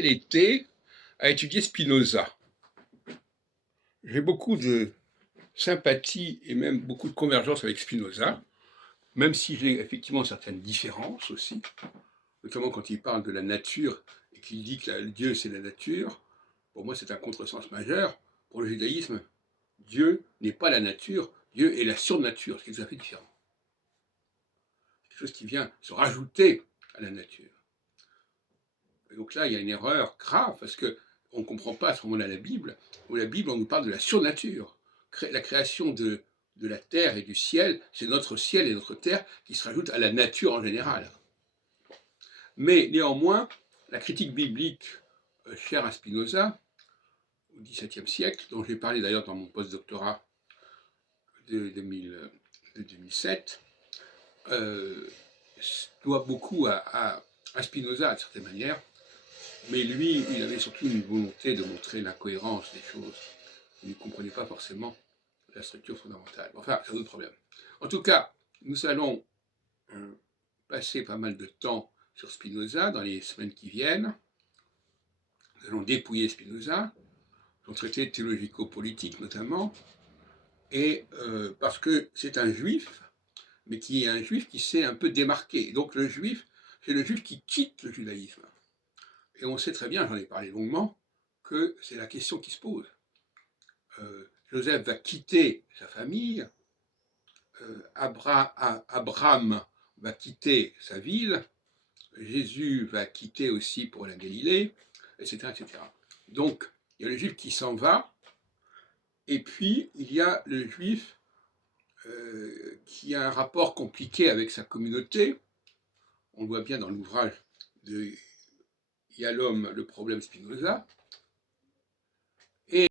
L'été à étudier Spinoza. J'ai beaucoup de sympathie et même beaucoup de convergence avec Spinoza, même si j'ai effectivement certaines différences aussi, notamment quand il parle de la nature et qu'il dit que Dieu c'est la nature. Pour moi c'est un contresens majeur. Pour le judaïsme, Dieu n'est pas la nature, Dieu est la surnature, ce qui est tout à fait différent. Quelque chose qui vient se rajouter à la nature. Et donc là, il y a une erreur grave, parce qu'on ne comprend pas à ce moment-là la Bible, où la Bible, on nous parle de la surnature. La création de la terre et du ciel, c'est notre ciel et notre terre qui se rajoutent à la nature en général. Mais néanmoins, la critique biblique chère à Spinoza, au XVIIe siècle, dont j'ai parlé d'ailleurs dans mon post-doctorat de 2007, doit beaucoup à Spinoza, d'une certaine manière. Mais lui, il avait surtout une volonté de montrer l'incohérence des choses. Il ne comprenait pas forcément la structure fondamentale. Enfin, c'est un autre problème. En tout cas, nous allons passer pas mal de temps sur Spinoza dans les semaines qui viennent. Nous allons dépouiller Spinoza, son traité théologico-politique notamment, et parce que c'est un juif, mais qui est un juif qui s'est un peu démarqué. Donc le juif, c'est le juif qui quitte le judaïsme. Et on sait très bien, j'en ai parlé longuement, que c'est la question qui se pose. Joseph va quitter sa famille, Abraham va quitter sa ville, Jésus va quitter aussi pour la Galilée, etc., etc. Donc, il y a le juif qui s'en va, et puis il y a le juif qui a un rapport compliqué avec sa communauté. On le voit bien dans l'ouvrage de Yalom, le problème Spinoza.